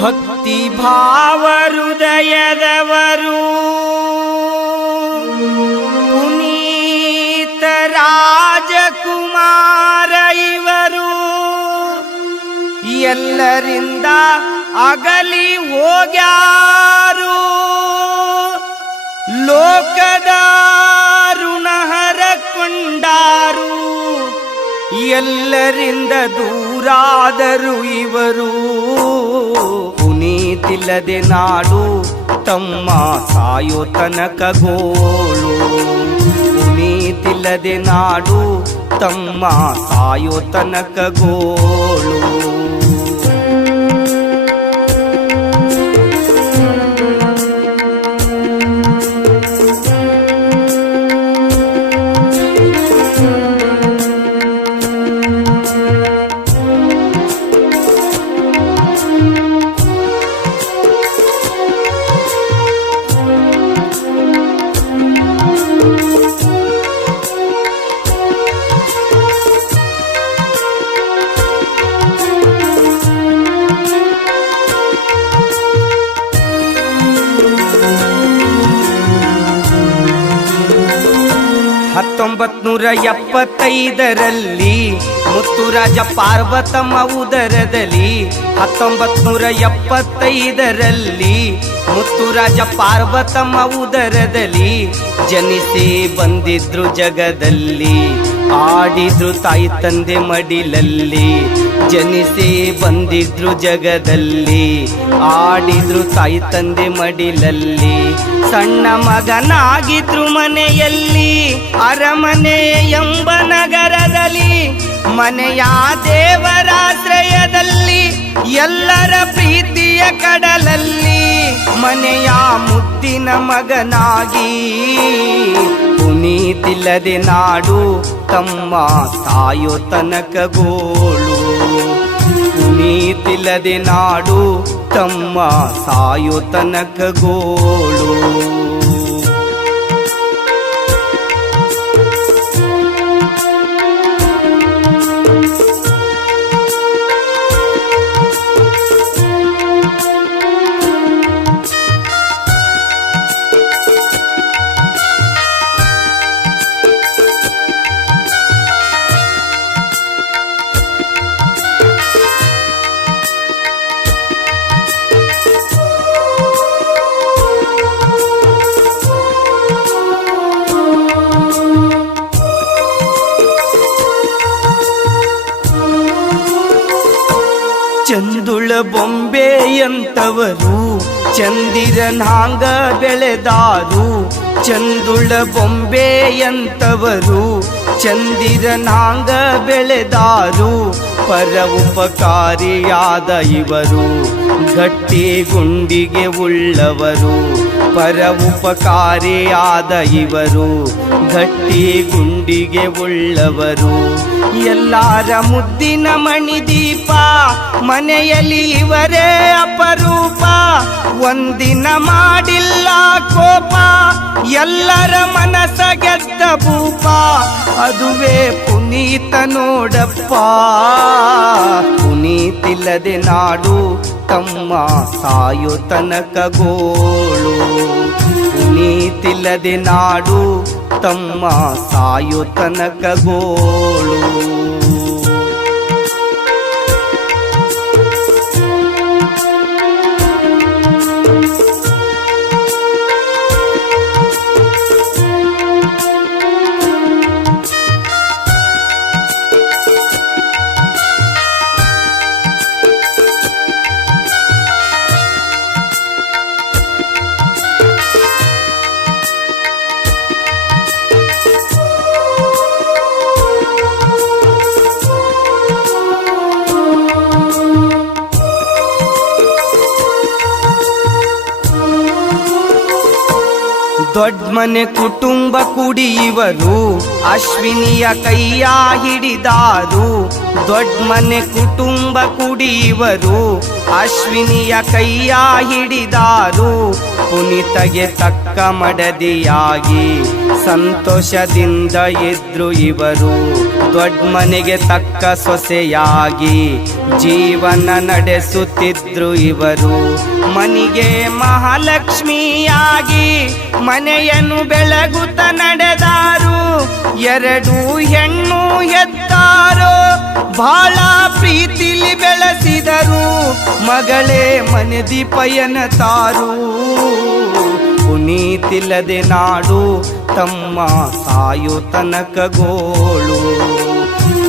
ಭಕ್ತಿ ಭಾವ ಹೃದಯದವರು ಪುನೀತ ರಾಜಕುಮಾರ ಇವರು ಎಲ್ಲರಿಂದ ಅಗಲಿ ಹೋಗ್ಯಾರು ಲೋಕದ ಋಣಹರ ಕೊಂಡಾರು ಎಲ್ಲರಿಂದ ದೂರಾದರು ಇವರು ಪುನೀತಿಲ್ಲದೆ ನಾಡು ತಮ್ಮ ಸಾಯೋ ತನಕ ಗೋಳು ಪುನೀತಿಲ್ಲದೆ ನಾಡು ತಮ್ಮ ಸಾಯೋ ತನಕ ಗೋಳು ರಲ್ಲಿ ಮುತ್ತುರಾಜ ಪಾರ್ವತಮ್ಮ ಉದರದಲ್ಲಿ 1975ರಲ್ಲಿ ಮುತ್ತುರಾಜ ಪಾರ್ವತಮ್ಮ ಉದರದಲ್ಲಿ ಜನಿಸಿ ಬಂದಿದ್ರು ಜಗದಲ್ಲಿ ಆಡಿದ್ರು ತಾಯಿ ತಂದೆ ಮಡಿಲಲ್ಲಿ ಜನಿಸಿ ಬಂದಿದ್ರು ಜಗದಲ್ಲಿ ಆಡಿದ್ರು ತಾಯಿ ತಂದೆ ಮಡಿಲಲ್ಲಿ ಸಣ್ಣ ಮಗನಾಗಿದ್ರು ಮನೆಯಲ್ಲಿ ಅರಮನೆ ಎಂಬ ನಗರದಲ್ಲಿ ಮನೆಯ ದೇವರಾಶ್ರಯದಲ್ಲಿ ಎಲ್ಲರ ಪ್ರೀತಿಯ ಕಡಲಲ್ಲಿ ಮನೆಯ ಮುದ್ದಿನ ಮಗನಾಗಿ ಪುನೀತಿಲ್ಲದೆ ನಾಡು ತಮ್ಮ ಸಾಯೋ ತನಕ ಗೋಳು ಪುನೀತಿಲ್ಲದೆ ನಾಡು ತಮ್ಮ ಸಾಯೋ ತನಕ ಗೋಳು ಚಂದುಳ ಬೊಂಬೆಯಂತವರು ಚಂದಿರನಾಂಗ ಬೆಳೆದಾರು ಚಂದುಳ ಬೊಂಬೆಯಂತವರು ಚಂದಿರನಾಂಗ ಬೆಳೆದಾರು ಪರ ಉಪಕಾರಿಯಾದ ಇವರು ಗಟ್ಟಿ ಗುಂಡಿಗೆ ಉಳ್ಳವರು ಪರ ಉಪಕಾರಿಯಾದ ಇವರು ಗಟ್ಟಿ ಗುಂಡಿಗೆ ಉಳ್ಳವರು ಎಲ್ಲಾರ ಮುದ್ದಿನ ಮಣಿದೀಪ ಮನೆಯಲ್ಲಿ ಇವರೇ ಅಪರೂಪ ಒಂದಿನ ಮಾಡಿಲ್ಲ ಕೋಪ ಎಲ್ಲರ ಮನಸ ಗೆದ್ದ ಭೂಪ ಅದುವೇ ಪುನೀತ ನೋಡಪ್ಪ ಪುನೀತಿಲ್ಲದೆ ನಾಡು ತಮ್ಮ ಸಾಯೋ ತನಕ ಗೋಳು ಪುನೀತಿಲ್ಲದೆ ನಾಡು ತಮ್ಮ ಸಾಯೋ ತನಕ ಗೋಳು ದೊಡ್ಡ ಮನೆ ಕುಟುಂಬ ಕುಡಿಯುವರು ಅಶ್ವಿನಿಯ ಕೈಯ ಹಿಡಿದಾರು ದೊಡ್ಡ ಮನೆ ಕುಟುಂಬ ಕುಡಿಯುವರು. ಅಶ್ವಿನಿಯ ಕೈಯ ಹಿಡಿದಾರು ಪುನೀತಗೆ ತಕ್ಕ ಮಡದಿಯಾಗಿ ಸಂತೋಷದಿಂದ ಇದ್ರು ಇವರು. ದೊಡ್ಡ ಮನೆಗೆ ತಕ್ಕ ಸೊಸೆಯಾಗಿ ಜೀವನ ನಡೆಸುತ್ತಿದ್ರು ಇವರು. ಮನೆಗೆ ಮಹಾಲಕ್ಷ್ಮಿಯಾಗಿ ಮನೆಯನ್ನು ಬೆಳಗುತ್ತ ನಡೆದಾರು. ಎರಡು ಹೆಣ್ಣು ಹೆತ್ತಾರೋ ಬಹಳ ಪ್ರೀತಿಲಿ ಬೆಳೆಸಿದರು. ಮಗಳೇ ಮನೆ ದೀಪಯನ ತಾರು. ಪುನೀತಿಲ್ಲದೆ ನಾಡು ತಮ್ಮ ಸಾಯೋ ತನಕ ಗೋಳು.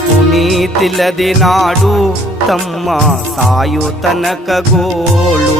ಪುನೀತಿಲ್ಲದೆ ನಾಡು ತಮ್ಮ ಸಾಯೋ ತನಕ ಗೋಳು.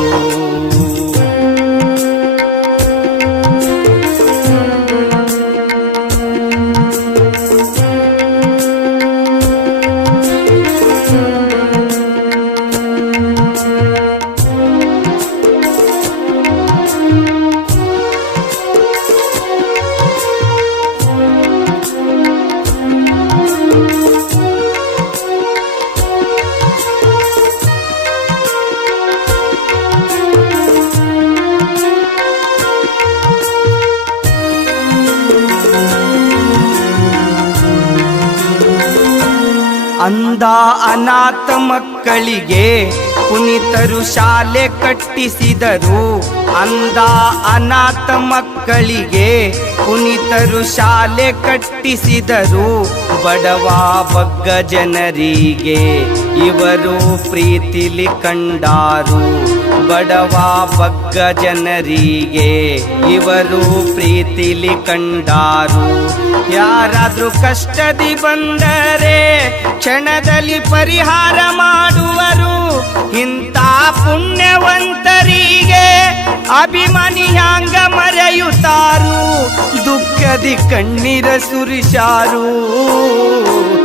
ಅಂಧ ಅನಾಥ ಮಕ್ಕಳಿಗೆ ಪುನೀತರು ಶಾಲೆ ಕಟ್ಟಿಸಿದರು. ಅಂಧ ಅನಾಥ ಮಕ್ಕಳಿಗೆ ಪುನೀತರು ಶಾಲೆ ಕಟ್ಟಿಸಿದರು. ಬಡವ ಬಗ್ಗ ಜನರಿಗೆ ಇವರು ಪ್ರೀತಿಲಿ ಕಂಡಾರು. ಬಡವ ಬಗ್ಗ ಜನರಿಗೆ ಇವರು ಪ್ರೀತಿಲಿ ಕಂಡಾರು. ಯಾರಾದ್ರೂ ಕಷ್ಟದಿ ಬಂದರೆ ಕ್ಷಣದಲ್ಲಿ ಪರಿಹಾರ ಮಾಡುವರು. ಇಂಥ ಪುಣ್ಯವಂತರಿಗೆ ಅಭಿಮಾನಿ ಹ್ಯಾಂಗ ಮರೆಯುತ್ತಾರು. ದುಃಖದಿ ಕಣ್ಣೀರ ಸುರಿಸಾರು.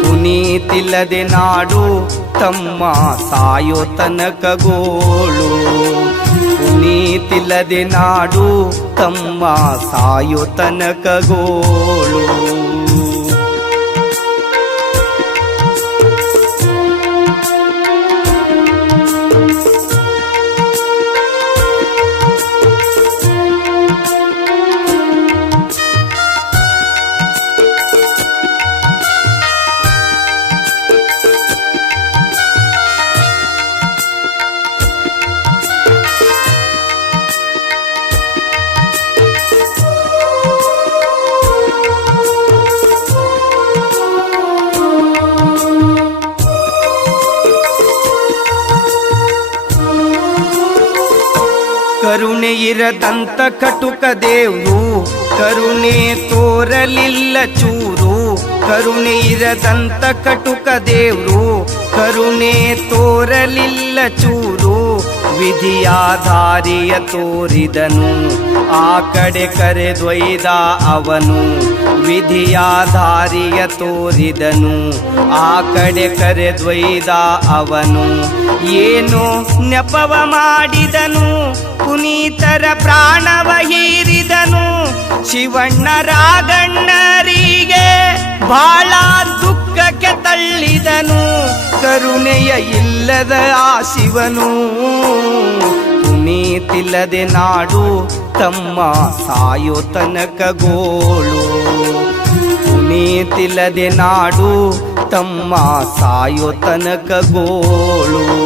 ಪುನೀತಿಲ್ಲದೆ ನಾಡು ತಮ್ಮ ಸಾಯೋ ತನಕ ಗೋಳು. ಪುನೀತಿಲ್ಲದೆ ನಾಡು ತಮ್ಮ ಸಾಯೋ ತನಕ ಗೋಳು. ಕರುಣೆ ಇರದಂತ ಕಟುಕ ದೇವ್ರು ಕರುಣೆ ತೋರಲಿಲ್ಲ ಚೂರು. ಕರುಣೆ ಇರದಂತ ಕಟುಕ ದೇವ್ರು ಕರುಣೆ ತೋರಲಿಲ್ಲ ಚೂರು. ವಿಧಿಯ ದಾರಿಯ ತೋರಿದನು ಆ ಕಡೆ ಕರೆದೊಯ್ದ ಅವನು. ವಿಧಿಯ ದಾರಿಯ ತೋರಿದನು ಆ ಕಡೆ ಕರೆದೊಯ್ದ ಅವನು. ಏನೋ ನೆಪವ ಮಾಡಿದನು ಪುನೀತರ ಪ್ರಾಣವ ಹೀರಿದನು. ಶಿವಣ್ಣ ರಾಘಣ್ಣರಿಗೆ ಬಹಳ ದುಃಖಕ್ಕೆ ತಳ್ಳಿದನು. ಕರುಣೆಯ ಇಲ್ಲದ ಆ ಶಿವನು. ಪುನೀತಿಲ್ಲದೆ ನಾಡು ತಮ್ಮ ಸಾಯೋ ತನಕ ಗೋಳು. ಪುನೀತಿಲ್ಲದೆ ನಾಡು ತಮ್ಮ ಸಾಯೋ ತನಕ ಗೋಳು.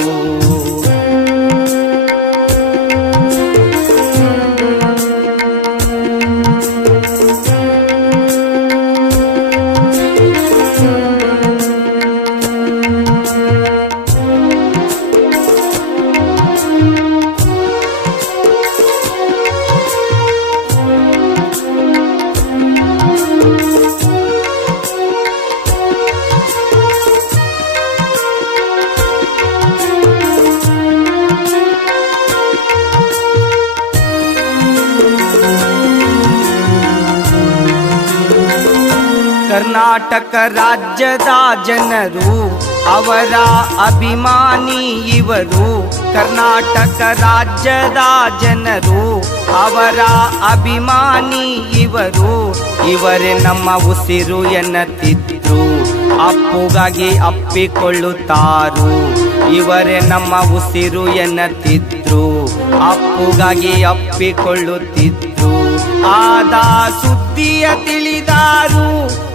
ಕರ್ನಾಟಕ ರಾಜ್ಯದ ಜನರು ಅವರ ಅಭಿಮಾನಿ ಇವರು. ಕರ್ನಾಟಕ ರಾಜ್ಯದ ಜನರು ಅವರ ಅಭಿಮಾನಿ ಇವರು. ಇವರೇ ನಮ್ಮ ಉಸಿರು ಎನ್ನುತ್ತಿದ್ರು, ಅಪ್ಪುಗಾಗಿ ಅಪ್ಪಿಕೊಳ್ಳುತ್ತಾರು. ಇವರೇ ನಮ್ಮ ಉಸಿರು ಎನ್ನುತ್ತಿದ್ರು, ಅಪ್ಪುಗಾಗಿ ಅಪ್ಪಿಕೊಳ್ಳುತ್ತಿದ್ರು. ಆದ ಸುದ್ದಿಯ ತಿಳಿದಾರು,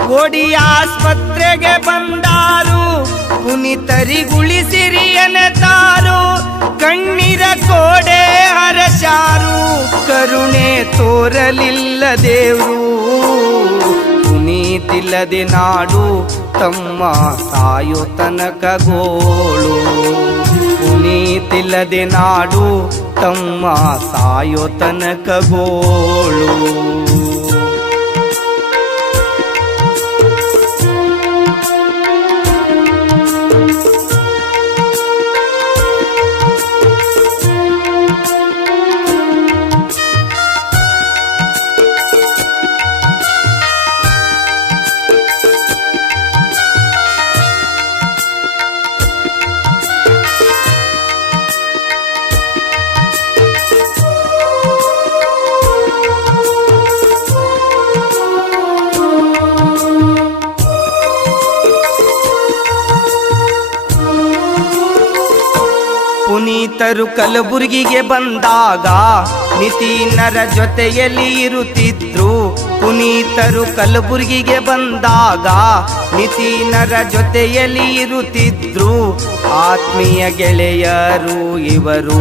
ಓಡಿ ಆಸ್ಪತ್ರೆಗೆ ಬಂದಾರು. ಪುನೀತರಿಗುಳಿಸಿರಿ ಎನ್ನುತ್ತಾರು, ಕಣ್ಣೀರ ಕೋಡೆ ಹರಚಾರು. ಕರುಣೆ ತೋರಲಿಲ್ಲ ದೇವ್ರು, ಪುನೀತಿಲ್ಲದೆ ನಾಡು ತಮ್ಮ ಸಾಯೋ ತನಕ ಗೋಳು. ಪುನೀತಿಲ್ಲದೆ ನಾಡು ತಮ್ಮ ಸಾಯೋ ತನಕ ಗೋಳು. ಪುನೀತರು ಕಲಬುರಗಿಗೆ ಬಂದಾಗ ನಿತಿನರ ಜೊತೆಯಲ್ಲಿ ಇರುತ್ತಿದ್ರು. ಪುನೀತರು ಕಲಬುರಗಿಗೆ ಬಂದಾಗ ನಿತಿನರ ಜೊತೆಯಲ್ಲಿ ಇರುತ್ತಿದ್ರು. ಆತ್ಮೀಯ ಗೆಳೆಯರು ಇವರು,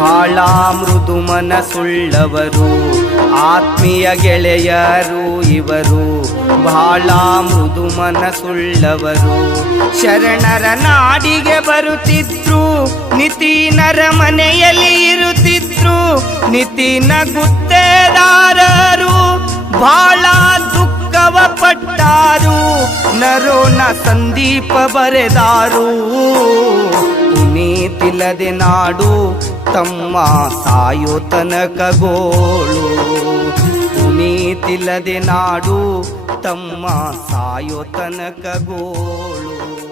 ಬಹಳ ಮೃದು ಮನಸ್ಸುಳ್ಳವರು. ಆತ್ಮೀಯ ಗೆಳೆಯರು ಇವರು, ಬಹಳ ಮೃದು ಮನಸ್ಸುಳ್ಳವರು. ಶರಣರ ನಾಡಿಗೆ ಬರುತ್ತಿದ್ರು, ನಿತಿನರ ಮನೆಯಲ್ಲಿ ಇರುತ್ತಿದ್ರು. ನಿತಿನ ಗುತ್ತೇದಾರರು ಬಹಳ ದುಃಖವ ಪಟ್ಟಾರು. ನರೋಣ ಸಂದೀಪ ಬರೆದಾರು, ಪುನೀತಿಲ್ಲದೆ ನಾಡು ತಮ್ಮ ಸಾಯೋ ತನಕ ಗೋಳು. ಪುನೀತಿಲ್ಲದೆ ನಾಡು ತಮ್ಮ ಸಾಯೋ ತನಕ ಗೋಳು.